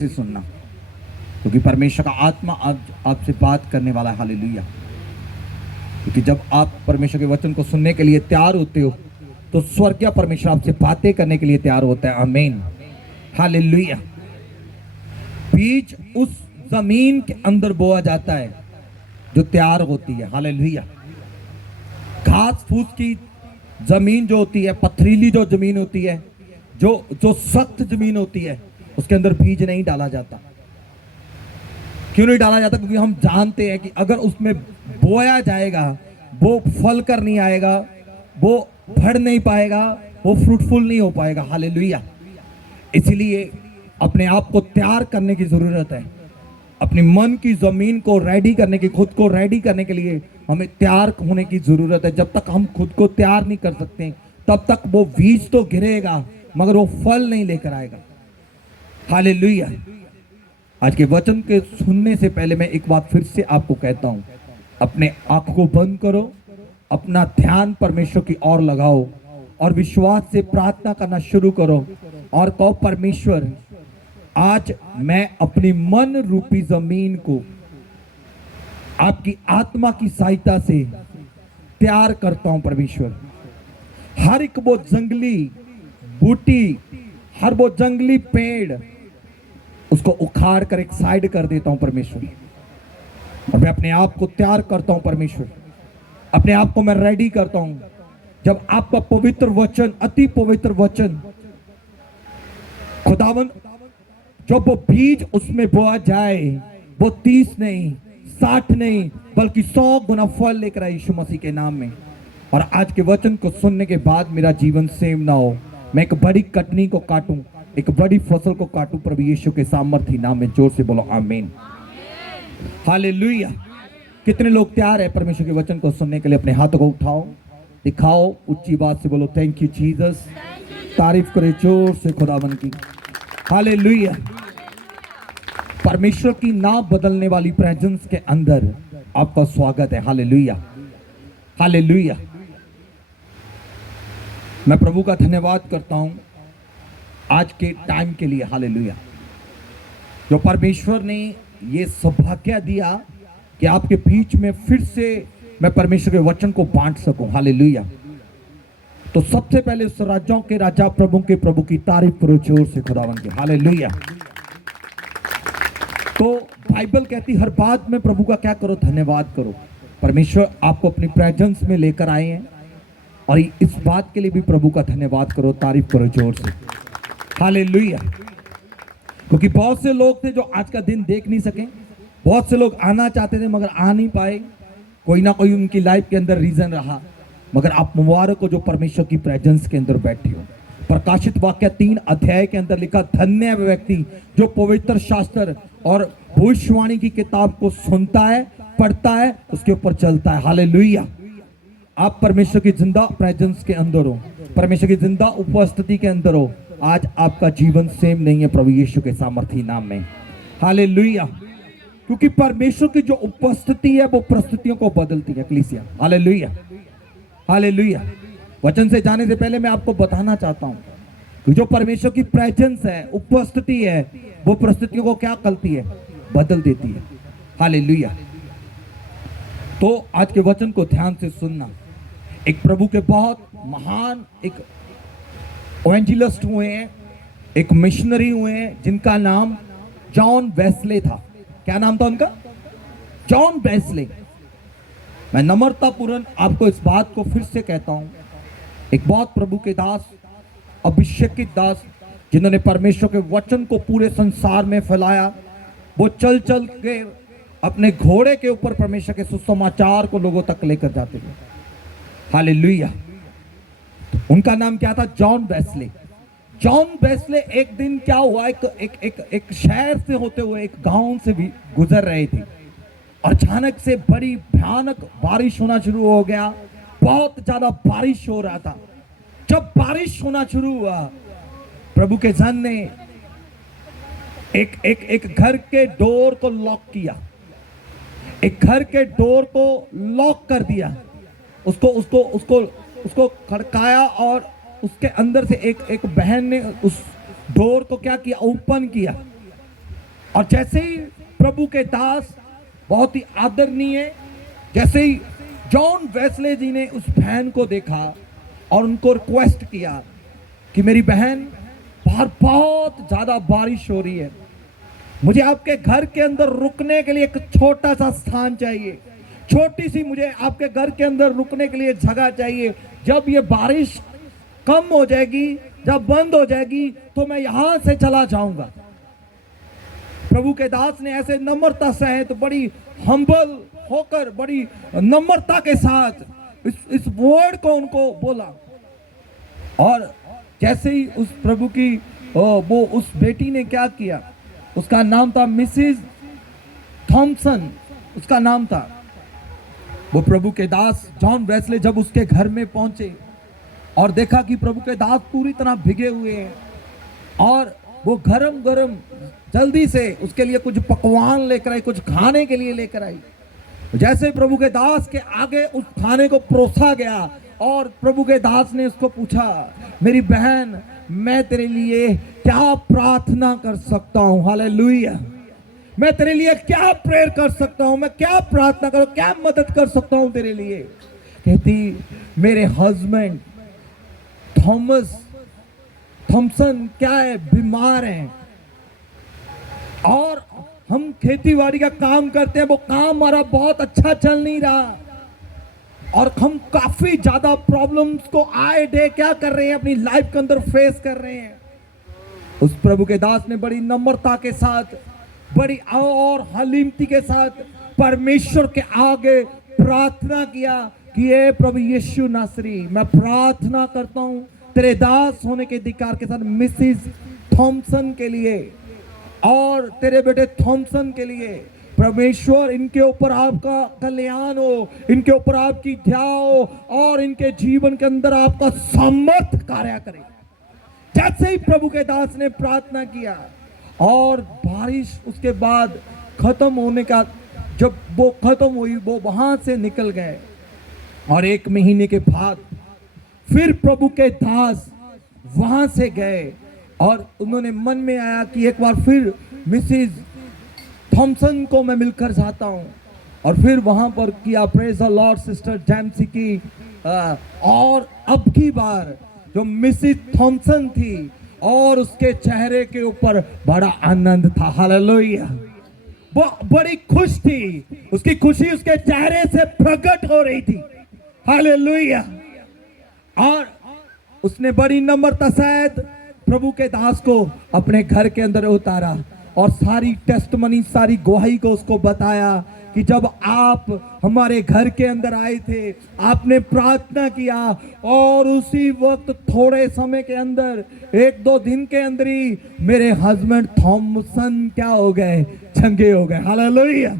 से सुनना, क्योंकि परमेश्वर का आत्मा आज आपसे बात करने वाला है। हालेलुया। क्योंकि जब आप परमेश्वर के वचन को सुनने के लिए तैयार होते हो तो स्वर्गीय परमेश्वर आपसे बातें करने के लिए तैयार होता है। आमीन। हालेलुया। बीज उस जमीन के अंदर बोया जाता है जो तैयार होती है। हालेलुया। घास फूस की जमीन जो होती है, पथरीली जो जमीन होती है, जो सख्त जमीन होती है, उसके अंदर बीज नहीं डाला जाता। क्यों नहीं डाला जाता? क्योंकि हम जानते हैं कि अगर उसमें बोया जाएगा वो फल कर नहीं आएगा, वो बढ़ नहीं पाएगा, वो फ्रूटफुल नहीं हो पाएगा। हालेलुया। इसलिए अपने आप को तैयार करने की जरूरत है। अपनी मन की जमीन को रेडी करने की, खुद को रेडी करने के लिए हमें तैयार होने की जरूरत है। जब तक हम खुद को तैयार नहीं कर सकते तब तक वो बीज तो गिरेगा मगर वो फल नहीं लेकर आएगा। हालेलुया। आज के वचन के सुनने से पहले मैं एक बात फिर से आपको कहता हूं, अपने आंखों को बंद करो, अपना ध्यान परमेश्वर की ओर लगाओ और विश्वास से प्रार्थना करना शुरू करो और कहो, परमेश्वर आज मैं अपनी मन रूपी जमीन को आपकी आत्मा की सहायता से तैयार करता हूं। परमेश्वर, हर एक वो जंगली बूटी, हर वो जंगली पेड़, उसको उखाड़ कर एक साइड कर देता हूं परमेश्वर, और मैं अपने आप को तैयार करता हूं परमेश्वर। अपने आप को मैं रेडी करता हूं। जब आपका पवित्र वचन, अति पवित्र वचन, खुदावन, जब वो बीज उसमें बोया जाए, वो 30 नहीं, 60 नहीं, बल्कि 100 गुना फल लेकर आए यीशु मसीह के नाम में। और आज के वचन को सुनने के बाद मेरा जीवन सेम ना हो, मैं एक बड़ी कटनी को काटूं, एक बड़ी फसल को काटूं प्रभु यीशु के सामर्थ्य नाम में। जोर से बोलो आमीन। हालेलुया। कितने लोग तैयार है परमेश्वर के वचन को सुनने के लिए? अपने हाथों को उठाओ, दिखाओ, ऊंची बात से बोलो थैंक यू जीसस। तारीफ करे जोर से खुदावन की। हालेलुया। परमेश्वर की ना बदलने वाली प्रेजेंस के अंदर आपका स्वागत है। हालेलुया। हालेलुया। मैं प्रभु का धन्यवाद करता हूं आज के टाइम के लिए। हालेलुया। जो परमेश्वर ने ये सौभाग्य दिया कि आपके बीच में फिर से मैं परमेश्वर के वचन को बांट सकूं। हालेलुया। तो सबसे पहले उस राजाओं के राजा, प्रभु के प्रभु की तारीफ करो जोर से खुदावन की। हालेलुया। तो बाइबल कहती हर बात में प्रभु का क्या करो? धन्यवाद करो। परमेश्वर आपको अपनी प्रेजेंस में लेकर आए हैं और इस बात के लिए भी प्रभु का धन्यवाद करो, तारीफ करो जोर से। हालेलुया। क्योंकि बहुत से लोग थे जो आज का दिन देख नहीं सके, बहुत से लोग आना चाहते थे मगर आ नहीं पाए, कोई ना कोई उनकी लाइफ के अंदर रीजन रहा, मगर आप मुबारक हो जो परमेश्वर की प्रेजेंस के अंदर बैठे हो। प्रकाशित वाक्य 3 अध्याय के अंदर लिखा, धन्य है व्यक्ति जो पवित्र शास्त्र और भविष्यवाणी की किताब को सुनता है, पढ़ता है, उसके ऊपर चलता है। हालेलुया। आप परमेश्वर की जिंदा प्रेजेंस के अंदर हो, परमेश्वर की जिंदा उपस्थिति के अंदर हो। आज आपका जीवन सेम नहीं है प्रभु यीशु के सामर्थी नाम में। हालेलुया। क्योंकि परमेश्वर की जो उपस्थिति है वो परिस्थितियों को बदलती है। कलीसिया, हालेलुया। हालेलुया। वचन से जाने से पहले मैं आपको बताना चाहता हूं कि जो परमेश्वर की प्रेजेंस है, उपस्थिति है, वो परिस्थितियों को क्या करती है? बदल देती है। हालेलुया। तो आज के वचन को ध्यान से सुनना। एक प्रभु के बहुत महान एक एवेंजलिस्ट हुए हैं, एक मिशनरी हुए हैं जिनका नाम जॉन वेस्ले था। क्या नाम था उनका? John Wesley. मैं नम्रतापूर्ण आपको इस बात को फिर से कहता हूं, एक बहुत प्रभु के दास, अभिषेकित दास, जिन्होंने परमेश्वर के वचन को पूरे संसार में फैलाया। वो चल चल के अपने घोड़े के ऊपर परमेश्वर के सुसमाचार को लोगों तक लेकर जाते थे। हालेलुया। उनका नाम क्या था? John Wesley. जॉन वेस्ले एक दिन क्या हुआ, एक शहर से होते हुए एक गांव से भी गुजर रहे थे और अचानक से बड़ी भयानक बारिश होना शुरू हो गया। बहुत ज्यादा बारिश हो रहा था। जब बारिश होना शुरू हुआ, प्रभु के जन ने एक घर के डोर को लॉक किया, एक घर के डोर को लॉक कर दिया, उसको खड़काया और उसके अंदर से एक बहन ने उस डोर को क्या किया? ओपन किया। और जैसे ही प्रभु के दास बहुत ही आदरणीय, जैसे ही जॉन वेस्ले जी ने उस बहन को देखा और उनको रिक्वेस्ट किया कि मेरी बहन, बाहर बहुत ज्यादा बारिश हो रही है, मुझे आपके घर के अंदर रुकने के लिए एक छोटा सा स्थान चाहिए, छोटी सी मुझे आपके घर के अंदर रुकने के लिए जगह चाहिए। जब ये बारिश कम हो जाएगी, जब बंद हो जाएगी, तो मैं यहां से चला जाऊंगा। प्रभु के दास ने ऐसे नम्रता से, तो बड़ी हम्बल होकर, बड़ी नम्रता के साथ इस वर्ड को उनको बोला। और जैसे ही उस प्रभु की वो उस बेटी ने क्या किया, उसका नाम था मिसिस थॉमसन, उसका नाम था। वो प्रभु के दास जॉन वेस्ले जब उसके घर में पहुंचे और देखा कि प्रभु के दास पूरी तरह भीगे हुए हैं, और वो गरम गरम जल्दी से उसके लिए कुछ पकवान लेकर आई, कुछ खाने के लिए लेकर आई। जैसे प्रभु के दास के आगे उस खाने को परोसा गया और प्रभु के दास ने उसको पूछा, मेरी बहन, मैं तेरे लिए क्या प्रार्थना कर सकता हूं? हालेलुया। मैं तेरे लिए क्या प्रेयर कर सकता हूं? मैं क्या प्रार्थना करूं, क्या मदद कर सकता हूं तेरे लिए? कहती, मेरे हस्बैंड थॉमसन क्या है, बीमार हैं, और हम खेतीबाड़ी का काम करते हैं, वो काम हमारा बहुत अच्छा चल नहीं रहा, और हम काफी ज्यादा प्रॉब्लम्स को आए डे क्या कर रहे हैं, अपनी लाइफ के अंदर फेस कर रहे हैं। उस प्रभु के दास ने बड़ी नम्रता के साथ, बड़ी और हलीमती के साथ परमेश्वर के आगे प्रार्थना किया कि हे प्रभु यीशु नासरी, मैं प्रार्थना करता हूं तेरे दास होने के अधिकार के साथ मिसिस थॉमसन के लिए और तेरे बेटे थॉमसन के लिए, परमेश्वर इनके ऊपर आपका कल्याण हो, इनके ऊपर आपकी दया हो, और इनके जीवन के अंदर आपका सामर्थ कार्य करे। जैसे ही प्रभु के दास ने प्रार्थना किया और बारिश उसके बाद खत्म होने का, जब वो खत्म हुई, वो वहां से निकल गए, और 1 महीने के बाद फिर प्रभु के दास वहां से गए, और उन्होंने मन में आया कि एक बार फिर मिसिस थॉमसन को मैं मिलकर जाता हूं, और फिर वहां पर किया प्रेज द लॉर्ड सिस्टर जैम्सी की, और अब की बार जो मिसिस थॉमसन थी और उसके चेहरे के ऊपर बड़ा आनंद था। हालेलुया। वो बड़ी खुश थी, उसकी खुशी उसके चेहरे से प्रकट हो रही थी। हालेलुया। और उसने बड़ी नम्रता से प्रभु के दास को अपने घर के अंदर उतारा और सारी टेस्टमनी, सारी गवाही को उसको बताया कि जब आप हमारे घर के अंदर आए थे, आपने प्रार्थना किया, और उसी वक्त थोड़े समय के अंदर, 1-2 दिन के अंदर ही मेरे हस्बैंड थॉमसन क्या हो गए, चंगे हो गए। हालेलुया।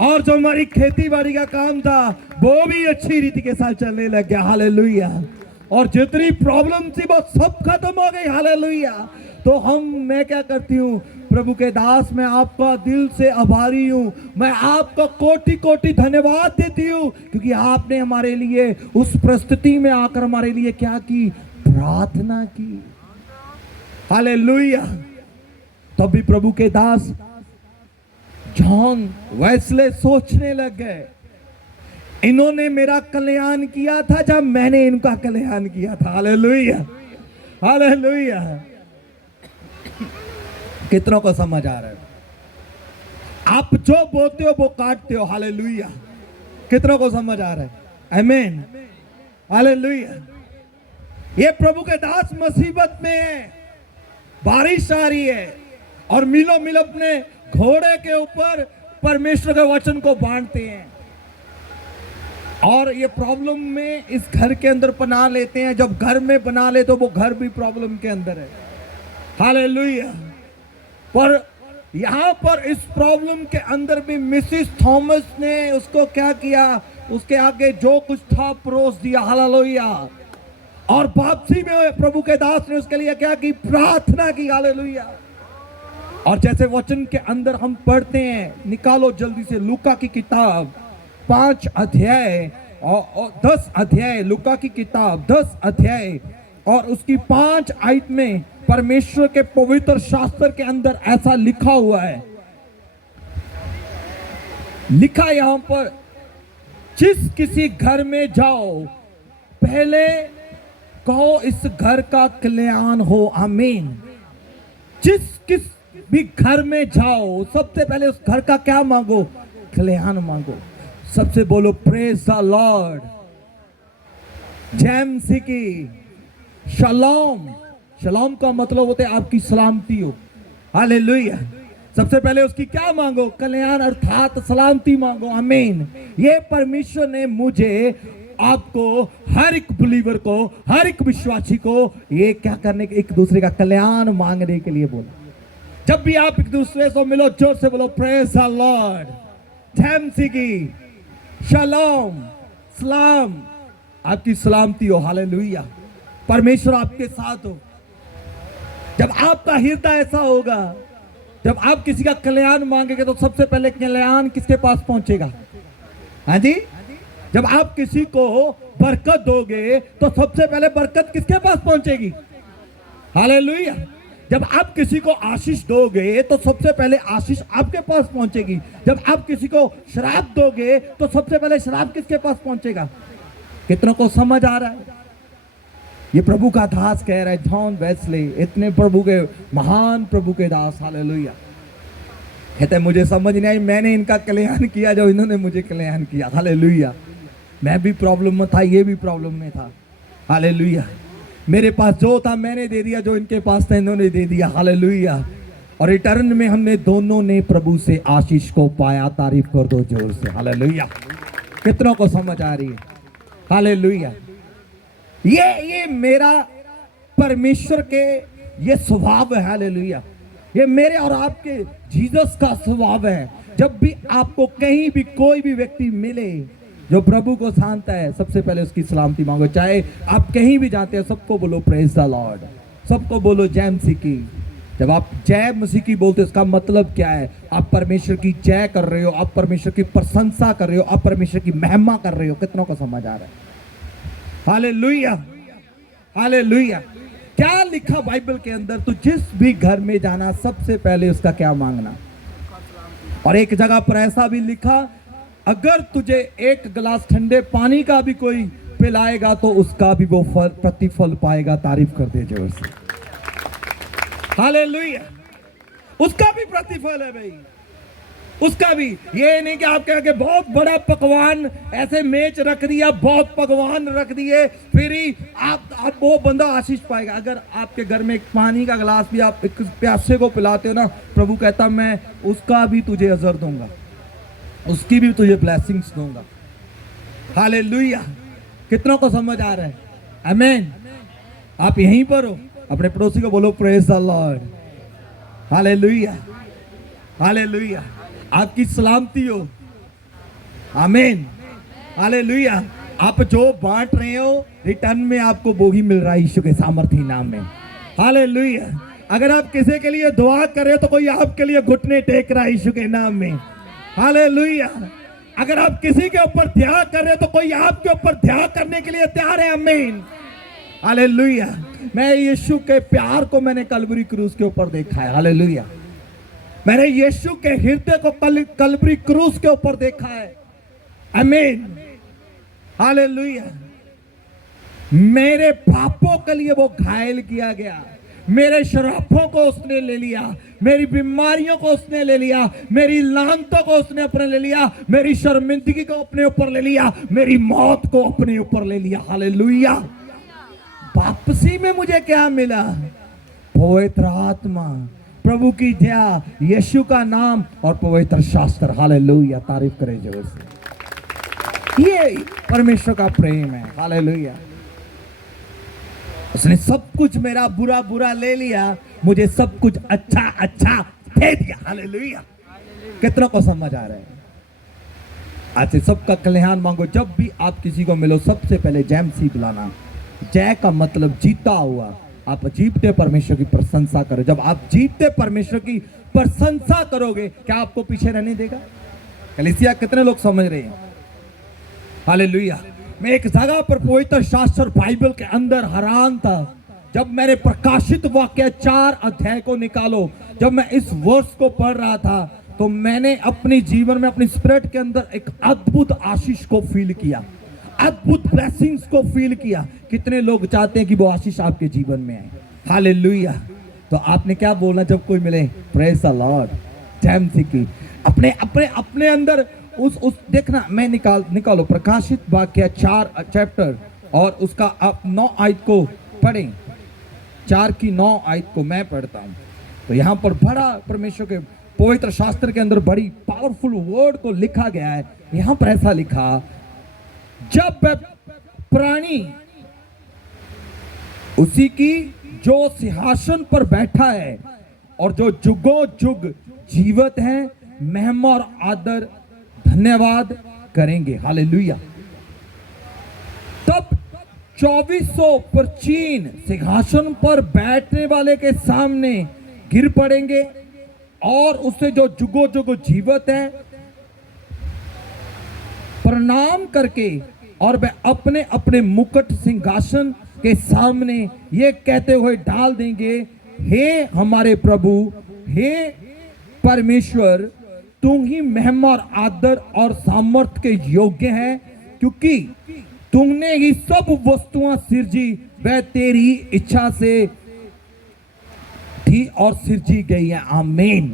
और जो हमारी खेती बाड़ी का काम था वो भी अच्छी रीति के साथ चलने लग गया। हालेलुया। और जितनी प्रॉब्लम थी वो सब खत्म हो गई। हालेलुया। तो मैं क्या करती हूँ, प्रभु के दास, मैं आपका दिल से आभारी हूं, मैं आपका कोटि कोटि धन्यवाद देती हूं, क्योंकि आपने हमारे लिए उस परिस्थिति में आकर हमारे लिए क्या की, प्रार्थना की। हालेलुया। तभी प्रभु के दास जॉन वेस्ले सोचने लग गए, इन्होंने मेरा कल्याण किया था जब मैंने इनका कल्याण किया था। हालेलुया। हालेलुया। कितनों को समझ आ रहा है? आप जो बोलते हो वो काटते हो। हालेलुया। कितनों को समझ आ रहा है? आमीन। हालेलुया। ये प्रभु के दास मुसीबत में है, बारिश आ रही है, और मिलो मिल अपने घोड़े के ऊपर परमेश्वर के वचन को बांटते हैं, और ये प्रॉब्लम में इस घर के अंदर बना लेते हैं। जब घर में बना ले तो वो घर भी प्रॉब्लम के अंदर है। हालेलुया। पर यहां पर इस प्रॉब्लम के अंदर भी मिसिस थॉमस ने उसको क्या किया, उसके आगे जो कुछ था परोस दिया। हालेलुया। और वापसी में प्रभु के दास ने उसके लिए क्या की, प्रार्थना की। हालेलुया। और जैसे वचन के अंदर हम पढ़ते हैं, निकालो जल्दी से लूका की किताब 5 अध्याय और 10 अध्याय, लूका की किताब 10 अध्याय और उसकी 5 आयत में परमेश्वर के पवित्र शास्त्र के अंदर ऐसा लिखा हुआ है, लिखा यहां पर, जिस किसी घर में जाओ पहले कहो इस घर का कल्याण हो, आमीन। जिस किस भी घर में जाओ सबसे पहले उस घर का क्या मांगो? कल्याण मांगो। सबसे बोलो प्रेज द लॉर्ड, जय मसीह की, शलोम। शलोम का मतलब होता है आपकी सलामती हो, हालेलुया। सबसे पहले उसकी क्या मांगो? कल्याण अर्थात सलामती मांगो, आमीन। ये परमेश्वर ने मुझे, आपको, हर एक बिलीवर को, हर एक विश्वासी को ये क्या करने के, एक दूसरे का कल्याण मांगने के लिए बोला। जब भी आप एक दूसरे से मिलो जोर से बोलो प्रेज द लॉर्ड, जय मसीह की, शलोम, सलाम, आपकी सलामती हो, हालेलुया। परमेश्वर आपके साथ हो। जब आपका हृदय ऐसा होगा, जब आप किसी का कल्याण मांगेंगे तो सबसे पहले कल्याण किसके पास पहुंचेगा? हाँ जी, जब आप किसी को बरकत दोगे तो सबसे पहले बरकत किसके पास पहुंचेगी? हालेलुया। जब आप किसी को आशीष दोगे तो सबसे पहले आशीष आपके पास पहुंचेगी। जब आप किसी को श्राप दोगे तो सबसे पहले श्राप किसके पास पहुंचेगा? कितनों को समझ आ रहा है? ये प्रभु का दास कह रहा है, जॉन वेस्ले, इतने प्रभु के, महान प्रभु के दास, हालेलुया। कहते हैं मुझे समझ नहीं आई, मैंने इनका कल्याण किया जो इन्होंने मुझे कल्याण किया, हालेलुया। मैं भी प्रॉब्लम में था, ये भी प्रॉब्लम में था, हालेलुया। मेरे पास जो था मैंने दे दिया, जो इनके पास था इन्होंने दे दिया, हालेलुया। और रिटर्न में हमने दोनों ने प्रभु से आशीष को पाया। तारीफ कर दो जोर से, हालेलुया। कितनों को समझ आ रही है? हालेलुया। ये मेरा परमेश्वर के ये स्वभाव है, हालेलुया। ये मेरे और आपके जीसस का स्वभाव है। जब भी आपको कहीं भी कोई भी व्यक्ति मिले जो प्रभु को जानता है, सबसे पहले उसकी सलामती मांगो। चाहे आप कहीं भी जाते हैं, सबको बोलो प्रेज द लॉर्ड, सबको बोलो जय मसीह की। जब आप जय मसीह की बोलते हो उसका मतलब क्या है? आप परमेश्वर की जय कर रहे हो, आप परमेश्वर की प्रशंसा कर रहे हो, आप परमेश्वर की महिमा कर रहे हो। कितनों को समझ आ रहा है? Hallelujah, hallelujah. क्या लिखा बाइबल के अंदर? तो जिस भी घर में जाना सबसे पहले उसका क्या मांगना। और एक जगह पर ऐसा भी लिखा, अगर तुझे एक गिलास ठंडे पानी का भी कोई पिलाएगा तो उसका भी वो फल, प्रतिफल पाएगा। तारीफ कर दे जोर से, हालेलुया। उसका भी प्रतिफल है भाई, उसका भी। ये नहीं कि आप कह के बहुत बड़ा पकवान ऐसे मेज रख दिया, बहुत पकवान रख दिए, फिर ही आप वो बंदा आशीष पाएगा। अगर आपके घर में एक पानी का गिलास भी आप एक प्यासे को पिलाते हो ना, प्रभु कहता मैं उसका भी तुझे अजर दूंगा, उसकी भी तुझे ब्लेसिंग्स दूंगा, हालेलुया। कितनों को समझ आ रहा है? आमीन। आप यहीं पर हो, अपने पड़ोसी को बोलो praise the Lord, hallelujah, hallelujah. आपकी सलामती हो, आमीन, हालेलुया। आप जो बांट रहे हो रिटर्न में आपको वो ही मिल रहा है यीशु के सामर्थी नाम में, हालेलुया। अगर आप किसी के लिए दुआ कर रहे हो तो कोई आपके लिए घुटने टेक रहा है यीशु के नाम में, हालेलुया। अगर आप किसी के ऊपर ध्यान कर रहे हो तो कोई आपके ऊपर ध्यान करने के लिए तैयार है, आमीन, हालेलुया। मैं यीशु के प्यार को मैंने कलवरी क्रूस के ऊपर देखा है, हालेलुया। मैंने यीशु के हृदय को कलवरी क्रूस के ऊपर देखा है, आमीन, हालेलुया। मेरे पापों के लिए वो घायल किया गया, मेरे शराफों को उसने ले लिया, मेरी बीमारियों को उसने ले लिया, मेरी लानतों को उसने अपने ले लिया, मेरी शर्मिंदगी को अपने ऊपर ले लिया, मेरी मौत को अपने ऊपर ले लिया, हालेलुया। वापसी में मुझे क्या मिला? पवित्र आत्मा, प्रभु की दया, यीशु का नाम और पवित्र शास्त्र, हालेलुया। तारीफ करे जोर से। ये परमेश्वर का प्रेम है, हालेलुया। उसने सब कुछ मेरा बुरा बुरा ले लिया, मुझे सब कुछ अच्छा अच्छा दे दिया, हालेलुया। कितना को समझ आ रहा है? आज से सबका कल्याण मांगो। जब भी आप किसी को मिलो सबसे पहले जय मसीह बुलाना। जय का मतलब जीता हुआ। आप जीतते परमेश्वर की प्रशंसा करो। जब आप जीतते परमेश्वर की प्रशंसा करोगे, क्या आपको पीछे रहने देगा? कलीसिया कितने लोग समझ रहे हैं? हालेलुया। मैं एक जगह पर पवित्र शास्त्र बाइबल के अंदर हैरान था। जब मैंने प्रकाशित वाक्य 4 अध्याय को निकालो, जब मैं इस वर्ष को पढ़ रहा था तो मैंने अपने जीवन में अपनी स्पिरिट के अंदर एक अद्भुत आशीष को फील किया, अद्भुत ब्लेसिंग्स को फील किया। कितने लोग चाहते हैं कि वो आशीष आपके जीवन में आए? हालेलुया। तो आपने क्या बोलना जब कोई मिले? Praise the Lord. जैमसी की अपने अंदर उस देखना, मैं निकालो प्रकाशित वाक्य 4 चैप्टर और उसका आप 9 आयत को पढ़ें। 4 की 9 आयत को मैं पढ़ता हूं। तो यहां पर बड़ा परमेश्वर के पवित्र शास्त्र के अंदर बड़ी पावरफुल वर्ड को लिखा गया है। यहां पर ऐसा लिखा, जब प्राणी उसी की जो सिंहासन पर बैठा है और जो जुगो जुग जीवित है, महिमा और आदर धन्यवाद करेंगे। हालेलुया। तब 2400 प्राचीन सिंहासन पर बैठने वाले के सामने गिर पड़ेंगे और उससे जो जुगो जुग जीवित है प्रणाम करके, और वे अपने अपने मुकुट सिंहासन के सामने ये कहते हुए डाल देंगे, हे हमारे प्रभु, हे परमेश्वर, तुम ही महिमा और आदर और सामर्थ के योग्य है, क्योंकि तुमने ही सब वस्तुएं सिरजी, वह तेरी इच्छा से थी और सिरजी गई है। आमीन।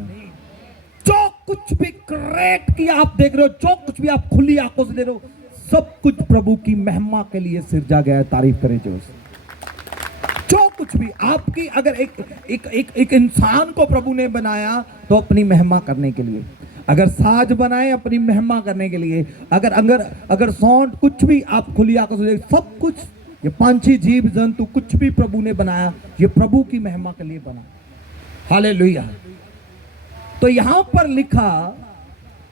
जो कुछ भी क्रिएट किया आप देख रहे हो, जो कुछ भी आप खुली आंखों से दे रहे हो, सब कुछ प्रभु की महिमा के लिए सिरजा गया है। तारीफ करें जो कुछ भी आपकी, अगर एक इंसान को प्रभु ने बनाया तो अपनी महिमा करने के लिए, अगर साज बनाए अपनी महिमा करने के लिए, अगर साउंड कुछ भी आप खुली आंखों से, सब कुछ ये पंछी जीव जंतु कुछ भी प्रभु ने बनाया, ये प्रभु की महिमा के लिए बना। हालेलुया। तो यहां पर लिखा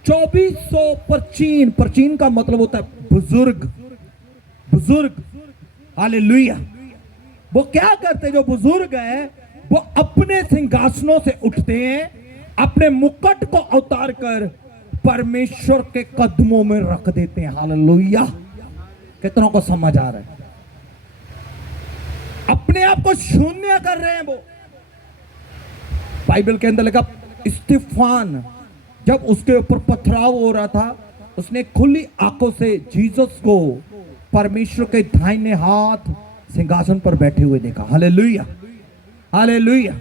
2400 प्राचीन का मतलब होता है बुजुर्ग। हालेलुया। वो क्या करते? जो बुजुर्ग है वो अपने सिंहासनों से उठते हैं, अपने मुकुट को उतार कर परमेश्वर के कदमों में रख देते हैं। हालेलुया। कितनों को समझ आ रहा है? अपने आप को शून्य कर रहे हैं वो। बाइबल के अंदर लिखा, स्टीफान जब उसके ऊपर पथराव हो रहा था, उसने खुली आंखों से जीसस को परमेश्वर के दाहिने हाथ सिंहासन पर बैठे हुए देखा। हालेलुया। हालेलुया।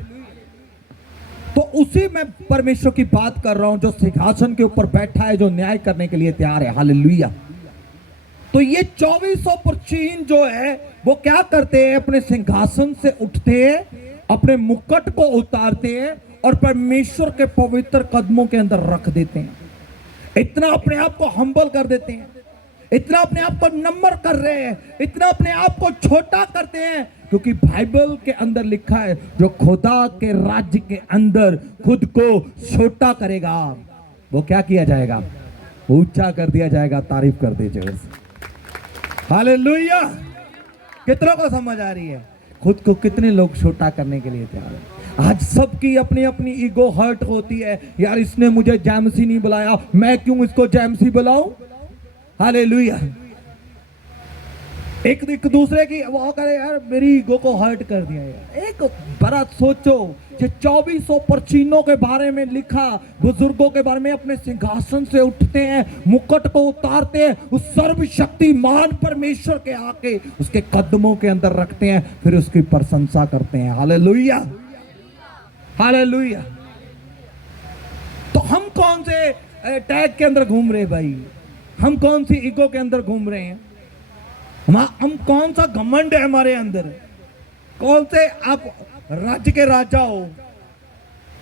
तो उसी में परमेश्वर की बात कर रहा हूं, जो सिंहासन के ऊपर बैठा है, जो न्याय करने के लिए तैयार है। हालेलुया। तो ये 2400 प्राचीन जो है वो क्या करते हैं? अपने सिंहासन से उठते हैं, अपने मुकुट को उतारते हैं और परमेश्वर के पवित्र कदमों के अंदर रख देते हैं। इतना अपने आप को हम्बल कर देते हैं, इतना अपने आप को नम्र कर रहे हैं, इतना अपने आप को छोटा करते हैं, क्योंकि बाइबल के अंदर लिखा है, जो खुदा के राज्य के अंदर खुद को छोटा करेगा वो क्या किया जाएगा? ऊंचा कर दिया जाएगा। तारीफ कर दीजिए। हालेलुया। कितनों को समझ आ रही है? खुद को कितने लोग छोटा करने के लिए तैयार हैं? आज सबकी अपनी अपनी ईगो हर्ट होती है, यार इसने मुझे जैमसी नहीं बुलाया, मैं क्यों इसको जैमसी बुलाऊं? हालेलुया। एक दूसरे की वो करे, यार मेरी ईगो को हर्ट कर दिया यार। एक बड़ा सोचो, ये 2400 प्राचीनों के बारे में लिखा, बुजुर्गों के बारे में, अपने सिंहासन से उठते हैं, मुकुट को उतारते हैं, उस सर्वशक्तिमान परमेश्वर के आके उसके कदमों के अंदर रखते हैं, फिर उसकी प्रशंसा करते हैं। हालेलुया। हालेलुया। तो हम कौन से टैग के अंदर घूम रहे भाई? हम कौन सी ईगो के अंदर घूम रहे हैं? हम कौन सा घमंड है हमारे अंदर? कौन से आप राज्य के राजा हो,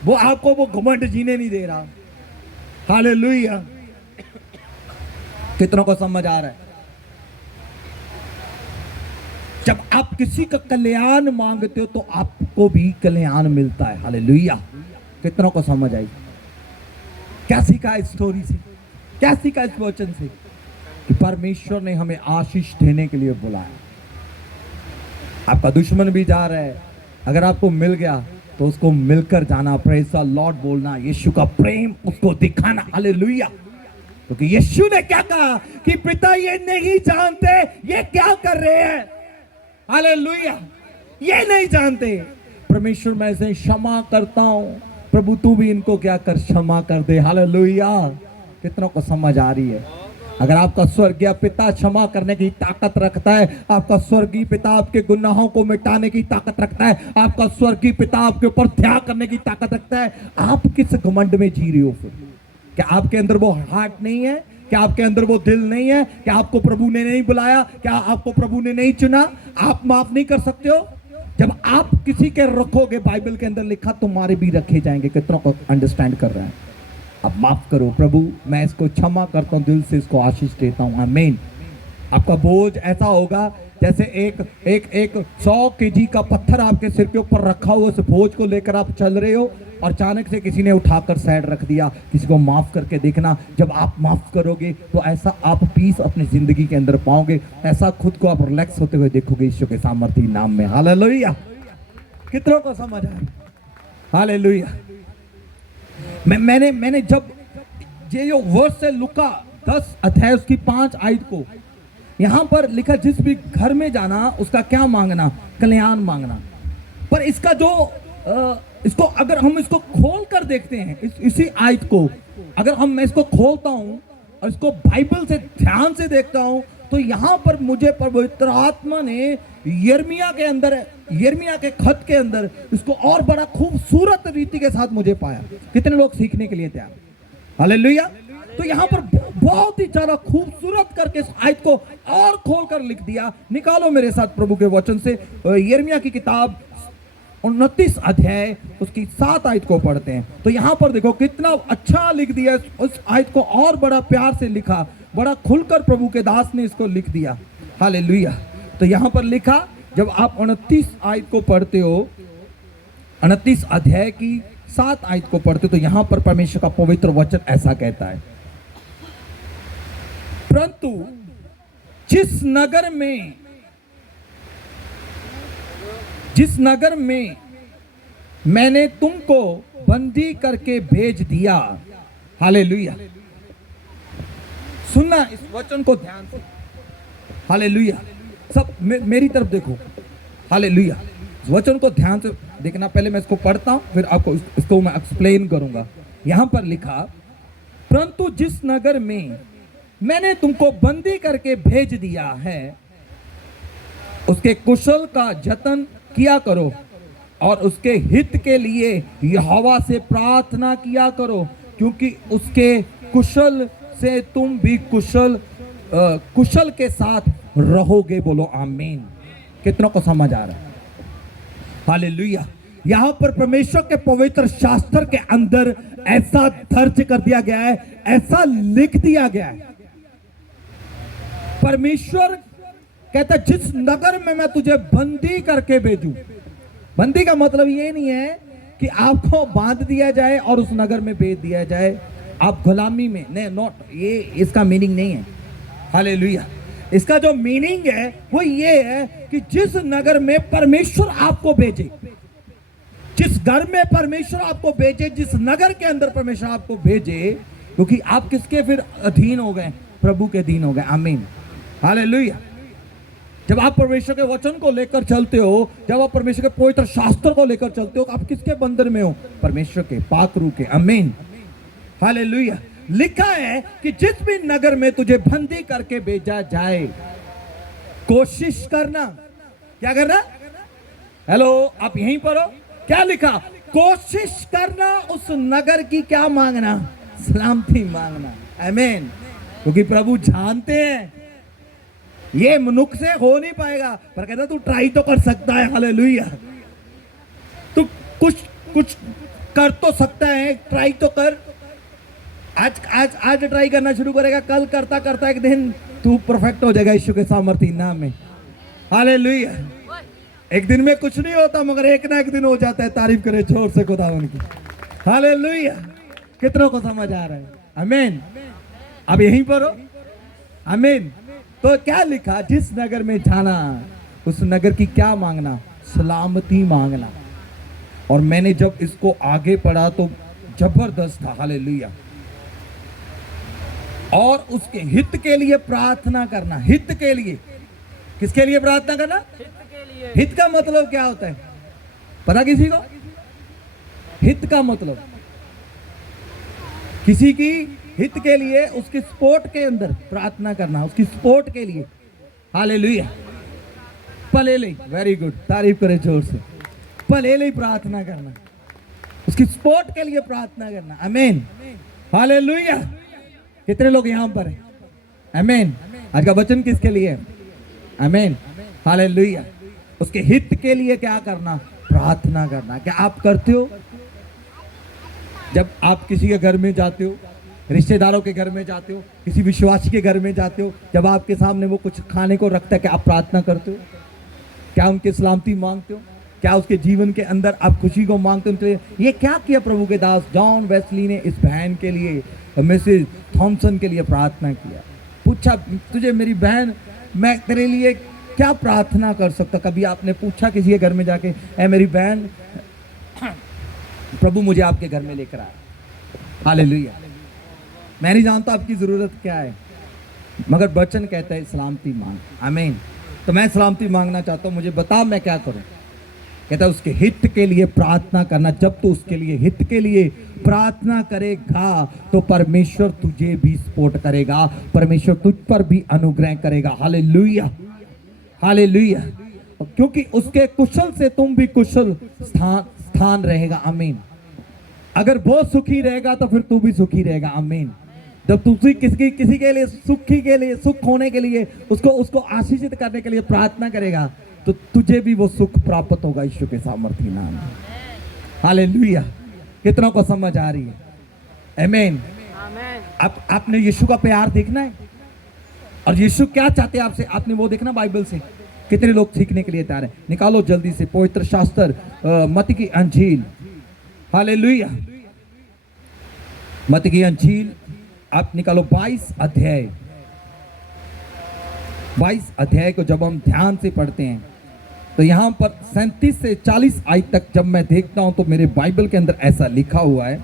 वो आपको वो घमंड जीने नहीं दे रहा। हालेलुया। कितनों को समझ आ रहा है? जब आप किसी का कल्याण मांगते हो तो आपको भी कल्याण मिलता है। हालेलुया। कितनों को समझ आई? क्या सीखा इस स्टोरी से? क्या सीखा इस वचन से? कि परमेश्वर ने हमें आशीष देने के लिए बुलाया। आपका दुश्मन भी जा रहा है, अगर आपको मिल गया तो उसको मिलकर जाना, प्रेज द लॉर्ड बोलना, यीशु का प्रेम उसको दिखाना। हालेलुया। क्योंकि यीशु ने क्या कहा कि पिता ये नहीं जानते ये क्या कर रहे हैं। हालेलुया। ये नहीं जानते। परमेश्वर मैं इसे क्षमा करता हूं, प्रभु तू भी इनको क्या कर, क्षमा कर दे। हालेलुया। कितनों को समझ आ रही है? अगर आपका स्वर्गीय पिता क्षमा करने की ताकत रखता है, आपका स्वर्गीय पिता आपके गुनाहों को मिटाने की ताकत रखता है, आपका स्वर्गीय पिता आपके ऊपर त्याग करने की ताकत रखता है, आप किस घमंड में जी रहे हो फिर? क्या आपके अंदर वो हार्ट नहीं है? क्या आपके अंदर वो दिल नहीं है? क्या आपको प्रभु ने नहीं बुलाया? क्या आपको प्रभु ने नहीं चुना? आप माफ नहीं कर सकते हो? जब आप किसी के रखोगे, बाइबल के अंदर लिखा तुम्हारे भी रखे जाएंगे। कितनों को अंडरस्टैंड कर रहा है? अब माफ करो, प्रभु मैं इसको क्षमा करता हूं, दिल से इसको आशीष देता हूं, आमीन। आपका बोझ ऐसा होगा जैसे एक 100 केजी का पत्थर आपके सिर के ऊपर रखा हुआ, उस बोझ को लेकर आप चल रहे हो और अचानक से किसी ने उठाकर साइड रख दिया। किसी को माफ करके देखना, जब आप माफ करोगे तो ऐसा आप पीस अपनी जिंदगी के अंदर पाओगे, ऐसा खुद को आप रिलैक्स होते हुए देखोगे यीशु के सामर्थी नाम में। हालेलुया। कितनों को समझ आया? हालेलुया। मैंने जब ये जो वर्ष से लुका 10 अध्याय उसकी 5 आयत को यहां पर लिखा, जिस भी घर में जाना उसका क्या मांगना, कल्याण मांगना। पर इसका जो इसको अगर हम इसको खोल कर देखते हैं, इसी आयत को अगर मैं इसको खोलता हूं और इसको बाइबल से ध्यान से देखता हूं, तो यहां पर मुझे पवित्र आत्मा ने यिर्मयाह के अंदर, यिर्मयाह के खत के अंदर इसको और बड़ा खूबसूरत रीति के साथ मुझे पाया। कितने लोग सीखने के लिए तैयार? हालेलुया। तो यहां पर बहुत ही ज्यादा खूबसूरत करके इस आयत को और खोलकर लिख दिया। निकालो मेरे साथ प्रभु के वचन से यिर्मयाह की किताब 29 अध्याय उसकी 7 आयत को पढ़ते हैं। तो यहां पर देखो कितना अच्छा लिख दिया, उस आयत को और बड़ा प्यार से लिखा, बड़ा खुलकर प्रभु के दास ने इसको लिख दिया। हालेलुया। तो यहां पर लिखा, जब आप 29 आयत को पढ़ते हो, 29 अध्याय की 7 आयत को पढ़ते हो, तो यहां पर परमेश्वर का पवित्र वचन ऐसा कहता है, परंतु जिस नगर में मैंने तुमको बंदी करके भेज दिया। हालेलुया। सुनना इस वचन को ध्यान से। हालेलुया। सब मेरी तरफ देखो। हालेलुया। इस वचन को ध्यान से देखना। पहले मैं इसको पढ़ता हूं, फिर आपको इसको मैं एक्सप्लेन करूंगा। यहां पर लिखा, परंतु जिस नगर में मैंने तुमको बंदी करके भेज दिया है, उसके कुशल का जतन किया करो और उसके हित के लिए यहोवा से प्रार्थना किया करो, क्योंकि उसके कुशल से तुम भी कुशल के साथ रहोगे। बोलो आमीन। कितनों को समझ आ रहा है? हालेलुया। यहां पर परमेश्वर के पवित्र शास्त्र के अंदर ऐसा दर्ज कर दिया गया है, ऐसा लिख दिया गया है। परमेश्वर कहता है, जिस नगर में मैं तुझे बंदी करके भेजूं। बंदी का मतलब ये नहीं है कि आपको बांध दिया जाए और उस नगर में भेज दिया जाए, आप गुलामी में नहीं, नॉट, ये इसका मीनिंग नहीं है। हालेलुया। इसका जो मीनिंग है वो ये है कि जिस नगर में परमेश्वर आपको भेजे, जिस घर में परमेश्वर आपको भेजे, जिस नगर के अंदर परमेश्वर आपको भेजे, क्योंकि आप किसके फिर अधीन हो गए? प्रभु के अधीन हो गए। आमीन। हालेलुया। जब आप परमेश्वर के वचन को लेकर चलते हो, जब आप परमेश्वर के पवित्र शास्त्र को लेकर चलते हो, आप किसके बंधन में हो? परमेश्वर के, पाक रूह के। आमीन। हालेलुया। लिखा है कि जिस भी नगर में तुझे बंदी करके भेजा जाए, कोशिश करना। क्या करना? हेलो, आप यहीं पर हो? क्या लिखा? कोशिश करना उस नगर की क्या मांगना? सलामती मांगना। आमीन। क्योंकि प्रभु जानते हैं ये मनुष्य से हो नहीं पाएगा, पर कहता तू ट्राई तो कर सकता है। हालेलुया। तू कुछ कर तो सकता है, ट्राई तो कर। आज ट्राई करना शुरू करेगा, कल करता करता एक दिन तू परफेक्ट हो जाएगा यीशु के सामर्थी नाम में। हालेलुया। एक दिन में कुछ नहीं होता, मगर एक ना एक दिन हो जाता है। तारीफ करे जोर से खुदावन की। हालेलुया। कितनों को समझ आ रहा है? आमीन। अब यहीं पर हो? आमीन। तो क्या लिखा? जिस नगर में जाना, उस नगर की क्या मांगना? सलामती मांगना। और मैंने जब इसको आगे पढ़ा तो जबरदस्त था। हालेलुया। और उसके हित के लिए प्रार्थना करना। हित के लिए, किसके लिए प्रार्थना करना? हित का मतलब क्या होता है पता किसी को? हित का मतलब किसी की हित के लिए, उसकी सपोर्ट के अंदर प्रार्थना करना, उसकी सपोर्ट के लिए। हालेलुया। भले ले, वेरी गुड, तारीफ करे जोर से। भले ले प्रार्थना करना, उसकी सपोर्ट के लिए प्रार्थना करना। आमीन, हालेलुया। कितने लोग यहां पर हैं? आमीन। आज का वचन किसके लिए है? आमीन, हालेलुया। उसके हित के लिए क्या करना? प्रार्थना करना। क्या आप करते हो? जब आप किसी के घर में जाते हो, रिश्तेदारों के घर में जाते हो, किसी विश्वासी के घर में जाते हो, जब आपके सामने वो कुछ खाने को रखता है, क्या आप प्रार्थना करते हो? क्या उनकी सलामती मांगते हो? क्या उसके जीवन के अंदर आप खुशी को मांगते हो? उनके लिए ये क्या किया प्रभु के दास जॉन वेस्ली ने इस बहन के लिए, मिसेस थॉमसन के लिए प्रार्थना किया। पूछा, तुझे मेरी बहन, मैं तेरे लिए क्या प्रार्थना कर सकता? कभी आपने पूछा किसी के घर में जाके, ऐ मेरी बहन, प्रभु मुझे आपके घर में लेकर आया, हालेलुया, मैं नहीं जानता आपकी जरूरत क्या है, मगर वचन कहता है सलामती मांग। आमीन। तो मैं सलामती मांगना चाहता हूं, मुझे बता मैं क्या करूं? कहता है उसके हित के लिए प्रार्थना करना। जब तू उसके लिए हित के लिए प्रार्थना करेगा तो परमेश्वर तुझे भी सपोर्ट करेगा, परमेश्वर तुझ पर भी अनुग्रह करेगा। Hallelujah, hallelujah. क्योंकि उसके कुशल से तुम भी कुशल स्थान रहेगा। आमीन। अगर वो सुखी रहेगा तो फिर तू भी सुखी रहेगा। आमीन। जब तू किसी के लिए सुखी के लिए, सुख होने के लिए, उसको आशीषित करने के लिए प्रार्थना करेगा तो तुझे भी वो सुख प्राप्त होगा यीशु के सामर्थी नाम में। हालेलुया। कितनों को समझ आ रही है? आमीन। आपने यीशु का प्यार देखना है, और यीशु क्या चाहते हैं आपसे, आपने वो देखना बाइबल से। कितने लोग सीखने के लिए तैयार हैं? निकालो जल्दी से पवित्र शास्त्र मत्ती की अंजील। हालेलुया। मत्ती की अंजील आप निकालो 22 अध्याय। 22 अध्याय को जब हम ध्यान से पढ़ते हैं तो यहां पर 37 से 40 आयत तक जब मैं देखता हूं तो मेरे बाइबल के अंदर ऐसा लिखा हुआ है,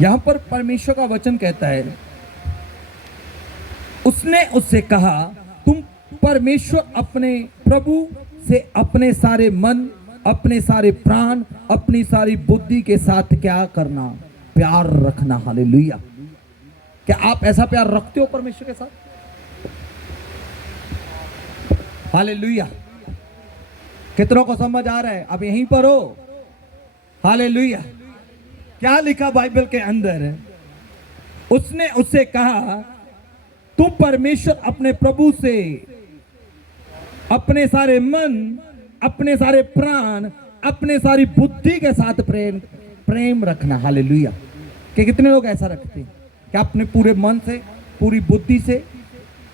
यहां पर परमेश्वर का वचन कहता है, उसने उससे कहा, तुम परमेश्वर अपने प्रभु से अपने सारे मन, अपने सारे प्राण, अपनी सारी बुद्धि के साथ क्या करना? प्यार रखना। हालेलुया। क्या आप ऐसा प्यार रखते हो परमेश्वर के साथ? हालेलुया। कितनों को समझ आ रहा है? अब यहीं पर हो। हालेलुया। क्या लिखा बाइबल के अंदर? उसने उससे कहा, तुम परमेश्वर अपने प्रभु से अपने सारे मन, अपने सारे प्राण, अपने सारी बुद्धि के साथ प्रेम रखना। हालेलुया। कि कितने लोग ऐसा रखते हैं? क्या अपने पूरे मन से, पूरी बुद्धि से,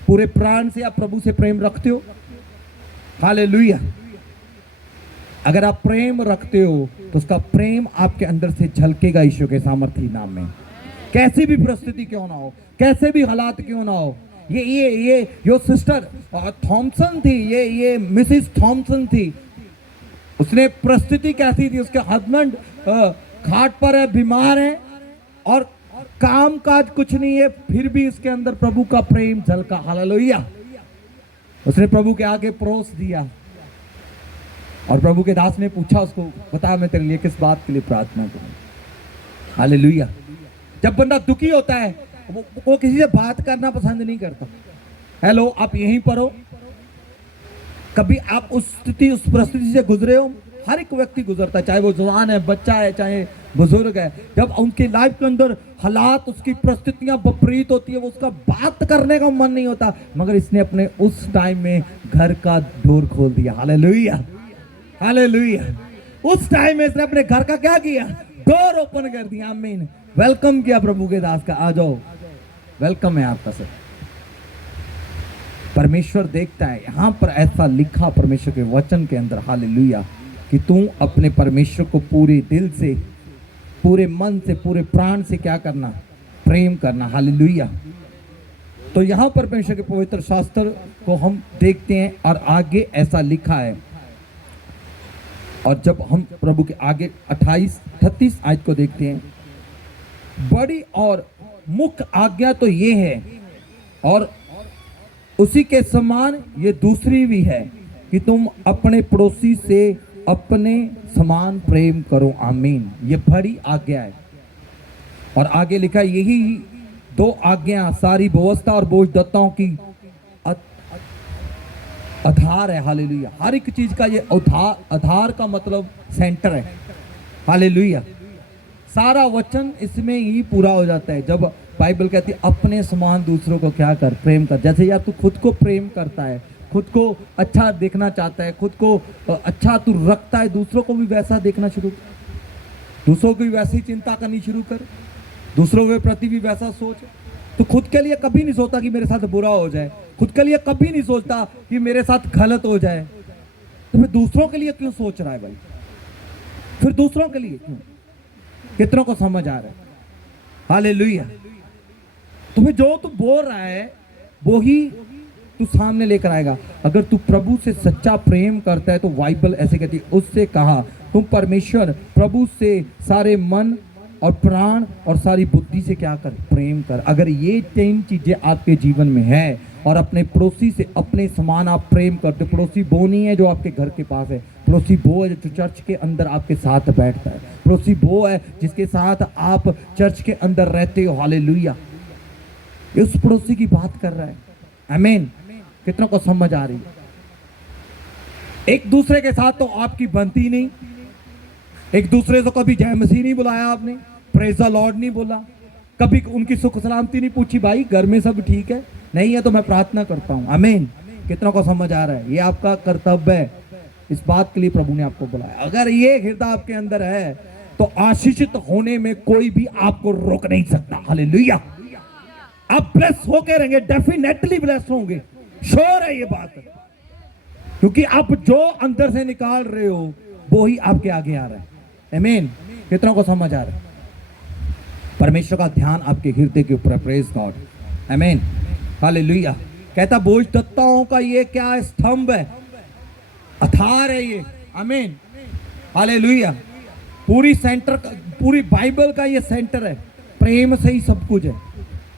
पूरे प्राण से आप प्रभु से प्रेम रखते हो? हालेलुया। अगर आप प्रेम रखते हो तो उसका प्रेम आपके अंदर से झलकेगा यीशु के सामर्थी नाम में। कैसी भी परिस्थिति क्यों ना हो, कैसे भी हालात क्यों ना हो। ये सिस्टर थॉमसन थी, ये मिसेस थॉमसन थी। उसने परिस्थिति कैसी थी? उसके हस्बैंड खाट पर है, बीमार है, और काम काज कुछ नहीं है, फिर भी इसके अंदर प्रभु का प्रेम झलका। हालेलुया। उसने प्रभु के आगे परोस दिया, और प्रभु के दास ने पूछा उसको, बता मैं तेरे लिए किस बात के लिए प्रार्थना करूं? हालेलुया। जब बंदा दुखी होता है वो किसी से बात करना पसंद नहीं करता। हेलो, आप यहीं पर हो? कभी आप उस परिस्थिति से गुजरे हो? हर एक व्यक्ति गुजरता है, चाहे वो जवान है, बच्चा है, चाहे बुजुर्ग है। जब उनकी लाइफ के अंदर हालात, उसकी परिस्थितियां विपरीत होती है, वो उसका बात करने का मन नहीं होता, मगर इसने अपने उस टाइम में घर का डोर खोल दिया। Hallelujah, hallelujah. उस टाइम में इसने अपने घर का क्या किया? डोर ओपन कर दिया। आमीन। वेलकम किया प्रभु के दास का, आ जाओ, वेलकम है आपका सर। परमेश्वर देखता है, यहां पर ऐसा लिखा परमेश्वर के वचन के अंदर, हालेलुया, कि तू अपने परमेश्वर को पूरे दिल से, पूरे मन से, पूरे प्राण से क्या करना? प्रेम करना। हालेलुया। तो यहां पर परमेश्वर के पवित्र शास्त्र को हम देखते हैं और आगे ऐसा लिखा है। और जब हम प्रभु के आगे 28-38 आयत को देखते हैं, बड़ी और मुख्य आज्ञा तो ये है, और उसी के समान ये दूसरी भी है कि तुम अपने पड़ोसी से अपने समान प्रेम करो। आमीन। ये बड़ी आज्ञा है। और आगे लिखा है, यही दो आज्ञा सारी व्यवस्था और बोझदाताओं की आधार है। हालेलुया। हर एक चीज का ये आधार का मतलब सेंटर है। हालेलुया। सारा वचन इसमें ही पूरा हो जाता है जब बाइबल कहती है अपने समान दूसरों को क्या कर, प्रेम कर। जैसे यार तू खुद को प्रेम करता है, खुद को अच्छा देखना चाहता है, खुद को अच्छा तू रखता है, दूसरों को भी वैसा देखना शुरू कर, दूसरों की वैसी चिंता करनी शुरू कर, दूसरों के प्रति भी वैसा सोच। तो खुद के लिए कभी नहीं सोचता कि मेरे साथ बुरा हो जाए, खुद के लिए कभी नहीं सोचता कि मेरे साथ गलत हो जाए, तो फिर दूसरों के लिए क्यों सोच रहा है भाई? फिर दूसरों के लिए क्यों? कितनों को समझ आ रहा है? हालेलुया। तुम्हें जो तू बोल रहा है वो ही तू सामने लेकर आएगा। अगर तू प्रभु से सच्चा प्रेम करता है तो बाइबल ऐसे कहती है, उससे कहा तुम परमेश्वर प्रभु से सारे मन और प्राण और सारी बुद्धि से क्या कर, प्रेम कर। अगर ये 3 चीजें आपके जीवन में है और अपने पड़ोसी से अपने समान आप प्रेम करते, पड़ोसी वो नहीं है जो आपके घर के पास है, पड़ोसी वो है जो चर्च के अंदर आपके साथ बैठता है, पड़ोसी वो है जिसके साथ आप चर्च के अंदर रहते हो। हालेलुया। उस पड़ोसी की बात कर रहा है। आमीन। कितनों को समझ आ रही है? एक दूसरे के साथ तो आपकी बनती नहीं, एक दूसरे से कभी जय मसीह नहीं बुलाया आपने, प्रेज द लॉर्ड नहीं बोला, कभी उनकी सुख सलामती नहीं पूछी, भाई घर में सब ठीक है? नहीं है तो मैं प्रार्थना करता हूं। आमीन। कितनों को समझ आ रहा है? ये आपका कर्तव्य है। इस बात के लिए प्रभु ने आपको बुलाया। अगर ये हृदय आपके अंदर है तो आशीषित होने में कोई भी आपको रोक नहीं सकता। हालेलुया। आप ब्लेस होके रहेंगे, डेफिनेटली ब्लेस होंगे, श्योर है ये बात, क्योंकि आप जो अंदर से निकाल रहे हो वो ही आपके आगे आ रहा है। आमीन। कितनों को समझ आ रहा है? परमेश्वर का ध्यान आपके हृदय के ऊपर। Praise God. आमीन। हालेलुया। कहता बोझदाताओं का ये क्या स्तंभ है, आधार है ये। आमीन। हालेलुया। पूरी सेंटर, पूरी बाइबल का ये सेंटर है। प्रेम से ही सब कुछ है।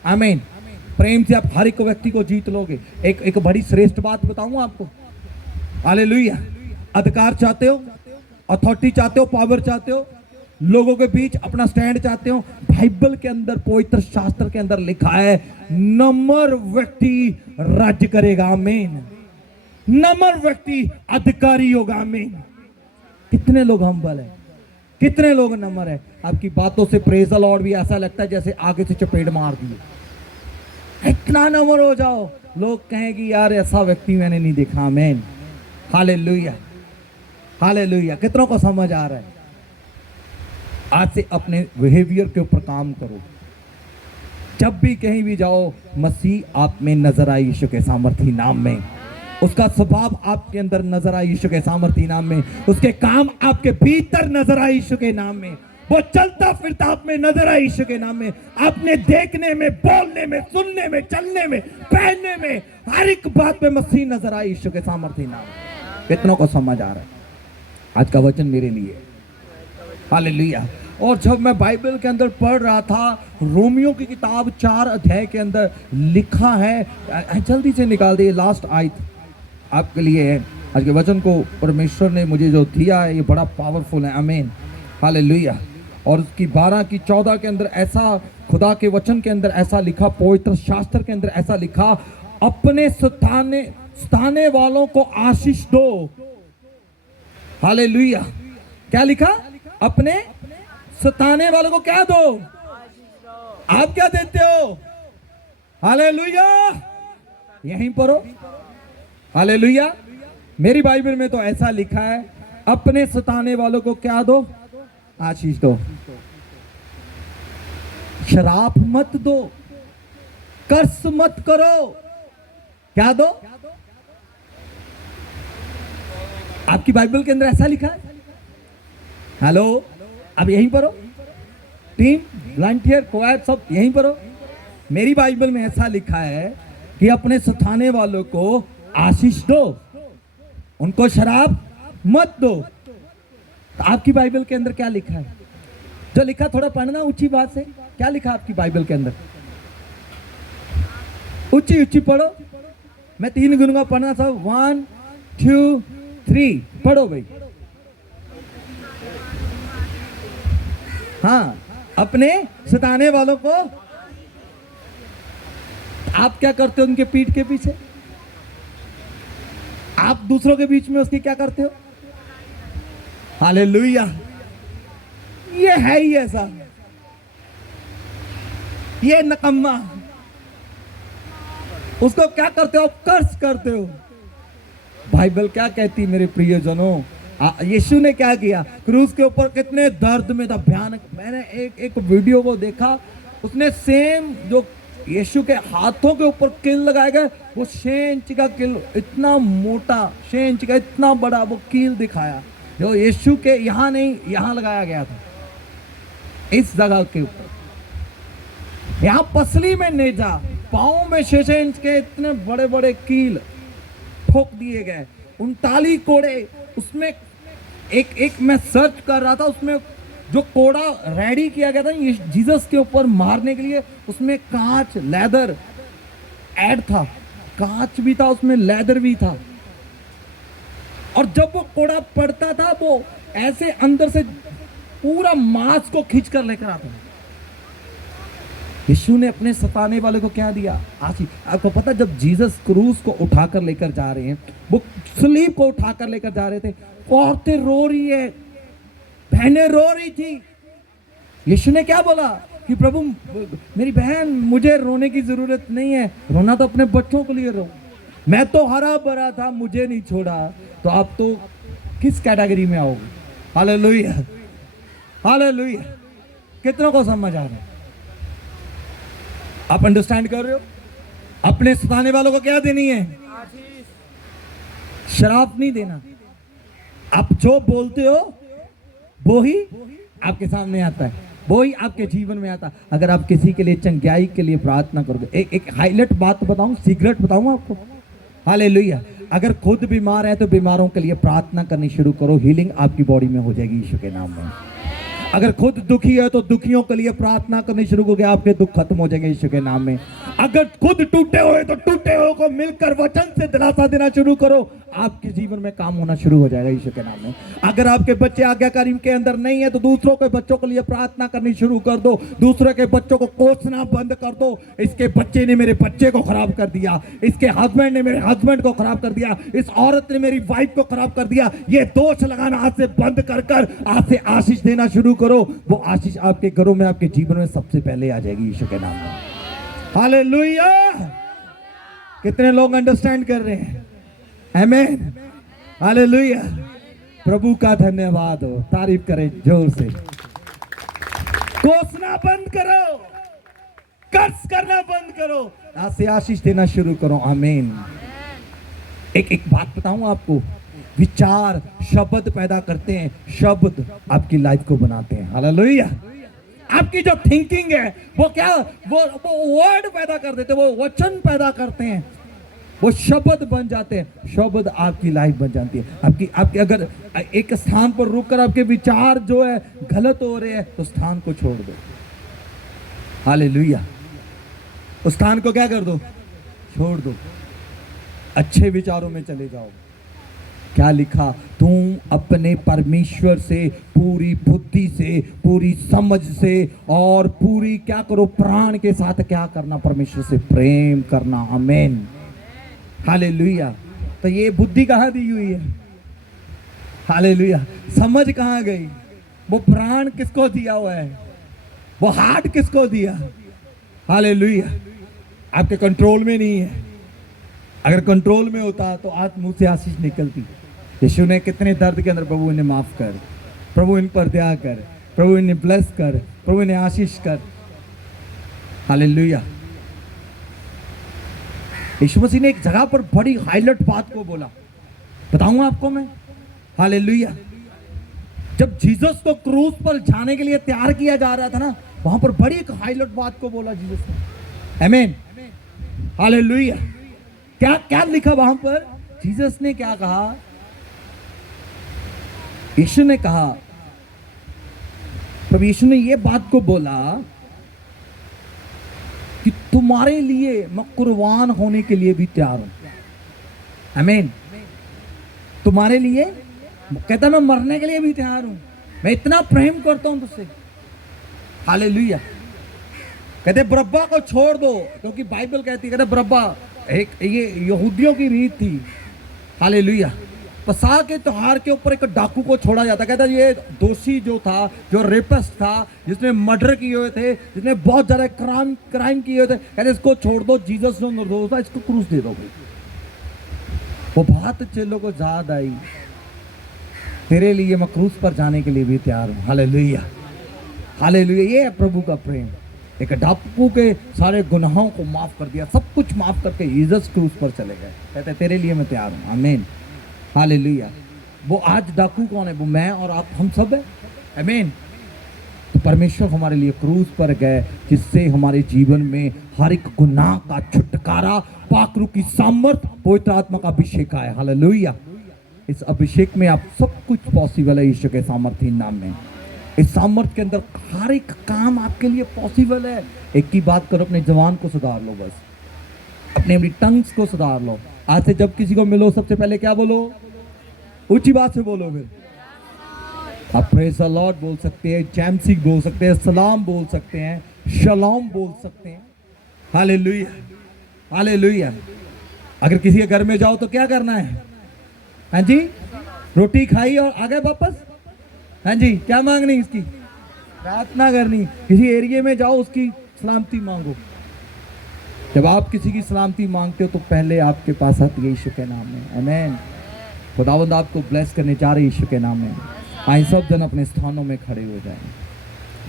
आमीन। प्रेम से आप हर एक व्यक्ति को जीत लोगे। एक बड़ी श्रेष्ठ बात बताऊं आपको। हालेलुया। अधिकार चाहते हो, अथॉरिटी चाहते हो, पावर चाहते हो, लोगों के बीच अपना स्टैंड चाहते हो, बाइबल के अंदर, पवित्र शास्त्र के अंदर लिखा है नम्र व्यक्ति राज्य करेगा। आमीन। नम्र व्यक्ति अधिकारी होगा। आमीन। कितने लोग हम्बल है, कितने लोग नम्र है? आपकी बातों से प्रेज द लॉर्ड भी ऐसा लगता है जैसे आगे से चपेट मार दिए। इतना नम्र हो जाओ, लोग कहेंगे यार ऐसा व्यक्ति मैंने नहीं देखा। आमीन। हालेलुया। हालेलुया। कितनों को समझ आ रहा है? आज से अपने बिहेवियर के ऊपर काम करो। जब भी कहीं भी जाओ, मसीह आप में नजर आए यीशु के सामर्थी नाम में, उसका स्वभाव आपके अंदर नजर आए यीशु के सामर्थी नाम में, उसके काम आपके भीतर नजर आए यीशु के नाम में, वो चलता फिरता आप में नजर आए यीशु के नाम में, आपने देखने में, बोलने में, सुनने में, चलने में, पहनने में, हर एक बात में मसीह नजर आए यीशु के सामर्थी नाम में। कितनों को समझ आ रहा है? आज का वचन मेरे लिए। हालेलुया। और जब मैं बाइबल के अंदर पढ़ रहा था, रोमियो की किताब 4 अध्याय के अंदर लिखा है, जल्दी से निकाल दिए, लास्ट आयत आपके लिए है। आज के वचन को परमेश्वर ने मुझे जो दिया है ये बड़ा पावरफुल है। आमीन। हालेलुया। और उसकी 12 की 14 के अंदर ऐसा, खुदा के वचन के अंदर ऐसा लिखा, पवित्र शास्त्र के अंदर ऐसा लिखा, अपने सताने वालों को आशीष दो। हालेलुया। क्या लिखा? अपने सताने वालों को क्या दो? आप क्या देते हो? हालेलुया। यहीं पढ़ो। हालेलुया। मेरी बाइबल में तो ऐसा लिखा है, अपने सताने वालों को क्या दो? आशीष दो। शराप मत दो, कर्ज मत करो। क्या दो? आपकी बाइबल के अंदर ऐसा लिखा है? हेलो, अब यहीं पढ़ो। टीम, वॉलंटियर, कोएड, सब यहीं पढ़ो। मेरी बाइबल में ऐसा लिखा है कि अपने सताने वालों को आशीष दो, उनको शराब मत दो। तो आपकी बाइबल के अंदर क्या लिखा है? जो लिखा थोड़ा पढ़ना ऊंची बात से। क्या लिखा आपकी बाइबल के अंदर? ऊंची ऊंची पढ़ो। मैं 3 गुनगुना पढ़ना था। 1 2 3 पढ़ो भाई। हाँ, अपने सताने वालों को। आप क्या करते हो उनके पीठ के पीछे? आप दूसरों के बीच में उसकी क्या करते हो? हालेलुया। ये है ही ऐसा, ये नकम्मा। उसको क्या करते हो? कर्ज करते हो। बाइबल क्या कहती मेरे प्रियजनों? यीशु ने क्या किया? क्रूस के ऊपर कितने दर्द में था, भयानक। मैंने एक वीडियो को देखा, उसने सेम जो यीशु के हाथों के ऊपर कील लगाए गए, वो 6 इंच का कील, इतना मोटा, 6 इंच का इतना बड़ा वो कील दिखाया, जो यीशु के यहाँ नहीं, यहाँ लगाया गया था, इस जगह के ऊपर। यहाँ पसली में नेजा, पाँव में 6 इंच के इतने बड़े बड़े कील ठोक दिए गए, 39 कोड़े। उसमें एक मैं सर्च कर रहा था, उसमें जो कोड़ा रेडी किया गया था जीसस के ऊपर मारने के लिए, उसमें कांच, लेदर ऐड था, कांच भी था उसमें, लेदर भी था। और जब वो कोड़ा पड़ता था, वो ऐसे अंदर से पूरा मांस को खींच कर लेकर आता था। यीशु ने अपने सताने वाले को क्या दिया? आशीष। आपको पता, जब जीसस क्रूस को उठाकर लेकर जा रहे हैं, वो सलीब को उठाकर लेकर जा रहे थे, औरतें रो रही है, बहनें रो रही थी। यीशु ने क्या बोला कि प्रभु मेरी बहन, मुझे रोने की जरूरत नहीं है, रोना तो अपने बच्चों के लिए रो। मैं तो हरा भरा था, मुझे नहीं छोड़ा, तो आप तो किस कैटेगरी में आओगे? Hallelujah, hallelujah. कितनों को समझ आ रहा है? आप अंडरस्टैंड कर रहे हो? अपने सताने वालों को क्या देनी है? शराब नहीं देना। आप जो बोलते हो वो ही आपके सामने आता है, वो ही आपके जीवन में आता है। अगर आप किसी के लिए चंगाई के लिए प्रार्थना करोगे, एक हाईलाइट बात बताऊं, सीक्रेट बताऊं आपको। हालेलुया। अगर खुद बीमार है तो बीमारों के लिए प्रार्थना करनी शुरू करो, हीलिंग आपकी बॉडी में हो जाएगी यीशु के नाम में। अगर खुद दुखी है तो दुखियों के लिए प्रार्थना करनी शुरू करोगे, आपके दुख खत्म हो जाएंगे यीशु के नाम में। अगर खुद टूटे हुए तो टूटे हुए को मिलकर वचन से दिलासा देना शुरू करो, आपके जीवन में काम होना शुरू हो जाएगा यीशु के नाम में। अगर आपके बच्चे आज्ञाकारी के अंदर नहीं है तो दूसरों के बच्चों के लिए प्रार्थना करनी शुरू कर दो, दूसरे के बच्चों को कोसना बंद कर दो। इसके बच्चे ने मेरे बच्चे को खराब कर दिया, इसके हस्बैंड ने मेरे हस्बैंड को खराब कर दिया, इस औरत ने मेरी वाइफ को खराब कर दिया। ये दोष लगाना आज से बंद कर आज से आशीष देना शुरू करो। वो आशीष आपके घरों में, आपके जीवन में सबसे पहले आ जाएगी यीशु के नाम में। हालेलुया। कितने लोग अंडरस्टैंड कर रहे हैं? आमीन, हालेलुया। प्रभु का धन्यवाद हो, तारीफ करें जोर से। कोसना बंद करो, कर्ज करना बंद करो, आज से आशीष देना शुरू करो। आमीन। एक बात बताऊं आपको, विचार शब्द पैदा करते हैं, शब्द आपकी लाइफ को बनाते हैं। हालेलुया। आपकी जो थिंकिंग है वो क्या, वो वर्ड पैदा कर देते हैं, वो वचन पैदा करते हैं, वो शब्द बन जाते हैं, शब्द आपकी लाइफ बन जाती है। आपकी अगर एक स्थान पर रुककर आपके विचार जो है गलत हो रहे हैं तो स्थान को छोड़ दो। हालेलुया। उस स्थान को क्या कर दो? छोड़ दो, अच्छे विचारों में चले जाओ। क्या लिखा? तुम अपने परमेश्वर से पूरी बुद्धि से, पूरी समझ से और पूरी क्या करो? प्राण के साथ क्या करना? परमेश्वर से प्रेम करना। आमीन, हालेलुया। तो ये बुद्धि कहाँ दी हुई है? हालेलुया। समझ कहाँ गई? वो प्राण किसको दिया हुआ है? वो हार्ट किसको दिया? हालेलुया। आपके कंट्रोल में नहीं है। अगर कंट्रोल में होता तो आज मुंह से आशीष निकलती। यीशु ने कितने दर्द के अंदर, प्रभु इन्हें माफ कर, प्रभु इन पर दया कर, प्रभु इन्हें ब्लेस कर, प्रभु इन्हें आशीष कर। हालेलुया। यीशु मसीह ने एक जगह पर बड़ी हाईलाइट बात को बोला, बताऊंगा आपको मैं। हालेलुया। जब जीसस को क्रूस पर जाने के लिए तैयार किया जा रहा था ना, वहां पर बड़ी एक हाईलाइट बात को बोला जीसस ने। आमीन, हालेलुया। क्या क्या लिखा वहां पर? जीसस ने क्या कहा? यीशु ने कहा, प्रभु यीशु ने यह बात को बोला कि तुम्हारे लिए मैं कुर्बान होने के लिए भी तैयार हूं। आमीन। तुम्हारे लिए कहता मैं मरने के लिए भी तैयार हूं, मैं इतना प्रेम करता हूं तुझसे। हालेलुया। कहते बरब्बा को छोड़ दो, क्योंकि बाइबल कहती है, कहते बरब्बा एक ये यहूदियों की रीत थी। हालेलुया। पसा के त्योहार के ऊपर एक डाकू को छोड़ा जाता। कहता ये दोषी जो था, जो रेपिस्ट था, जिसने मर्डर किए हुए थे, जिसने बहुत ज्यादा क्राइम किए हुए थे, कहते इसको छोड़ दो। जीसस जो निर्दोष था, इसको क्रूस दे दो भाई। वो बात चेलों को याद आई, तेरे लिए मैं क्रूस पर जाने के लिए भी तैयार हूं। हालेलुया। हालेलुया। ये है प्रभु का प्रेम। एक डाकू के सारे गुनाहों को माफ कर दिया, सब कुछ माफ करके जीसस क्रूस पर चले गए। कहते तेरे लिए मैं तैयार हूं। आमीन। हालेलुया। वो आज डाकू कौन है? वो मैं और आप, हम सब है। आमीन। तो परमेश्वर हमारे लिए क्रूस पर गए, जिससे हमारे जीवन में हर एक गुनाह का छुटकारा, पाकरू की सामर्थ, पवित्र आत्मा का अभिषेक आया। हालेलुया। इस अभिषेक में आप सब कुछ पॉसिबल है यीशु के सामर्थी नाम में। इस सामर्थ के अंदर हर एक काम आपके लिए पॉसिबल है। एक की बात करो, अपने जवान को सुधार लो, बस अपनी टंग्स को सुधार लो। आज से जब किसी को मिलो सबसे पहले क्या बोलो? ऊंची बात से बोलो। फिर आप प्रेज द लॉर्ड बोल सकते हैं, जैमसिक बोल सकते हैं, सलाम बोल सकते हैं, शलोम बोल सकते हैं। हालेलुया। हालेलुया। अगर किसी के घर में जाओ तो क्या करना है? हाँ जी, रोटी खाई और आ गए वापस। हाँ जी, क्या मांगनी? इसकी प्रार्थना करनी। किसी एरिया में जाओ, उसकी सलामती मांगो। जब आप किसी की सलामती मांगते हो तो पहले आपके पास आती है यीशु के नाम में। आमीन। खुदावंद आपको ब्लेस करने जा रहे यीशु के नाम में। आइए सब जन अपने स्थानों में खड़े हो जाएं।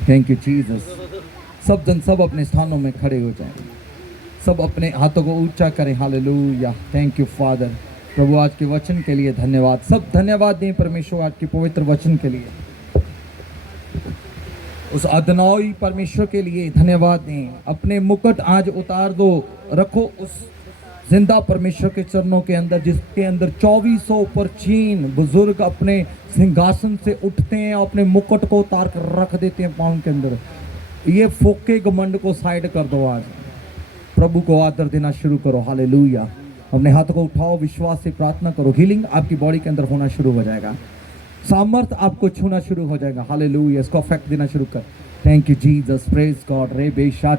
Thank you Jesus. सब जन सब अपने स्थानों में खड़े हो जाएं, सब अपने हाथों को ऊंचा करें। हालेलुया। Thank you father. प्रभु आज के वचन के लिए धन्यवाद। सब धन्यवाद दें परमेश्वर आज के पवित्र वचन के लिए। उस अदनौई परमेश्वर के लिए धन्यवाद दें। अपने मुकुट आज उतार दो, रखो उस जिंदा परमेश्वर के चरणों के अंदर, जिसके अंदर 2400 प्राचीन बुजुर्ग अपने सिंहासन से उठते हैं और अपने मुकुट को उतार कर रख देते हैं पाँव के अंदर। ये फोके घमंड को साइड कर दो। आज प्रभु को आदर देना शुरू करो। हालेलुया। अपने हाथों को उठाओ, विश्वास से प्रार्थना करो। हीलिंग आपकी बॉडी के अंदर होना शुरू हो जाएगा, सामर्थ आपको छूना शुरू हो जाएगा। हालेलुया। इसको अफेक्ट देना शुरू कर। Thank you Jesus. Praise God. रे बेशा